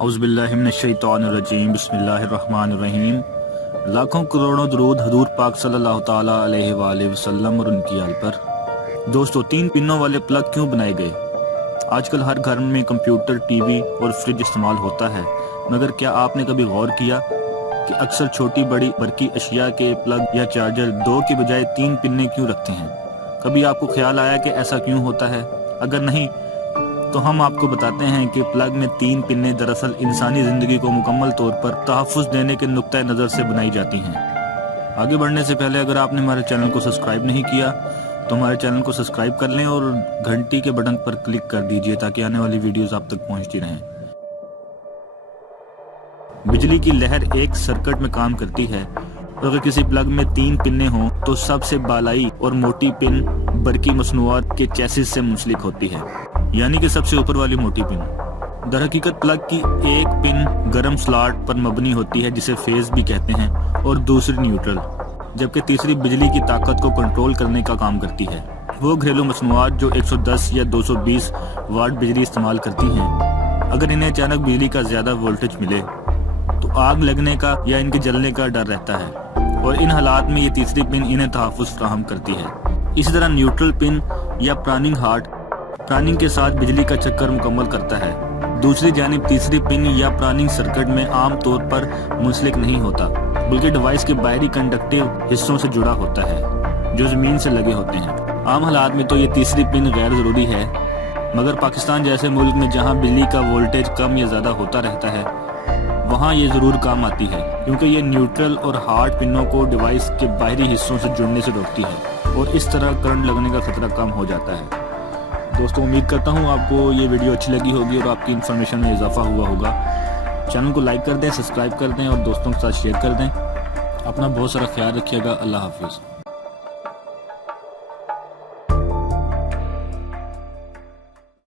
اعوذ باللہ من الشیطان الرجیم بسم اللہ الرحمن الرحیم۔ لاکھوں کروڑوں درود حضور پاک صلی اللہ تعالیٰ علیہ وآلہ وسلم اور ان کی آل پر۔ دوستو، 3 پنوں والے پلگ کیوں بنائے گئے؟ آج کل ہر گھر میں کمپیوٹر، ٹی وی اور فریج استعمال ہوتا ہے، مگر کیا آپ نے کبھی غور کیا کہ اکثر چھوٹی بڑی برقی اشیاء کے پلگ یا چارجر 2 کے بجائے 3 پنیں کیوں رکھتے ہیں؟ کبھی آپ کو خیال آیا کہ ایسا کیوں ہوتا ہے؟ اگر نہیں تو ہم آپ کو بتاتے ہیں کہ پلگ میں 3 پنیں دراصل انسانی زندگی کو مکمل طور پر تحفظ دینے کے نقطہ نظر سے بنائی جاتی ہیں۔ آگے بڑھنے سے پہلے اگر آپ نے ہمارے چینل کو سبسکرائب نہیں کیا تو ہمارے چینل کو سبسکرائب کر لیں اور گھنٹی کے بٹن پر کلک کر دیجئے تاکہ آنے والی ویڈیوز آپ تک پہنچتی رہیں۔ بجلی کی لہر ایک سرکٹ میں کام کرتی ہے، اور اگر کسی پلگ میں 3 پنیں ہوں تو سب سے بالائی اور موٹی پن برقی مصنوعات کے چیسس سے منسلک ہوتی ہے، یعنی کہ سب سے اوپر والی موٹی پن۔ در حقیقت پلگ کی ایک پن گرم سلاٹ پر مبنی ہوتی ہے جسے فیز بھی کہتے ہیں، اور دوسری نیوٹرل، جبکہ تیسری بجلی کی طاقت کو کنٹرول کرنے کا کام کرتی ہے۔ وہ گھریلو مصنوعات جو 110 یا 220 واٹ بجلی استعمال کرتی ہیں، اگر انہیں اچانک بجلی کا زیادہ وولٹیج ملے تو آگ لگنے کا یا ان کے جلنے کا ڈر رہتا ہے، اور ان حالات میں یہ تیسری پن انہیں تحفظ فراہم کرتی ہے۔ اسی طرح نیوٹرل پن یا پراننگ ہارٹ پراننگ کے ساتھ بجلی کا چکر مکمل کرتا ہے۔ دوسری جانب تیسری پن یا پراننگ سرکٹ میں عام طور پر منسلک نہیں ہوتا، بلکہ ڈیوائس کے باہری کنڈکٹیو حصوں سے جڑا ہوتا ہے جو زمین سے لگے ہوتے ہیں۔ عام حالات میں تو یہ تیسری پن غیر ضروری ہے، مگر پاکستان جیسے ملک میں جہاں بجلی کا وولٹیج کم یا زیادہ ہوتا رہتا ہے وہاں یہ ضرور کام آتی ہے، کیونکہ یہ نیوٹرل اور ہارڈ پنوں کو ڈیوائس کے باہری حصوں سے جڑنے سے روکتی ہے، اور اس طرح کرنٹ لگنے کا خطرہ کم ہو جاتا ہے۔ دوستو، امید کرتا ہوں آپ کو یہ ویڈیو اچھی لگی ہوگی اور آپ کی انفارمیشن میں اضافہ ہوا ہوگا۔ چینل کو لائک کر دیں، سبسکرائب کر دیں اور دوستوں کے ساتھ شیئر کر دیں۔ اپنا بہت سارا خیال رکھیے گا۔ اللہ حافظ۔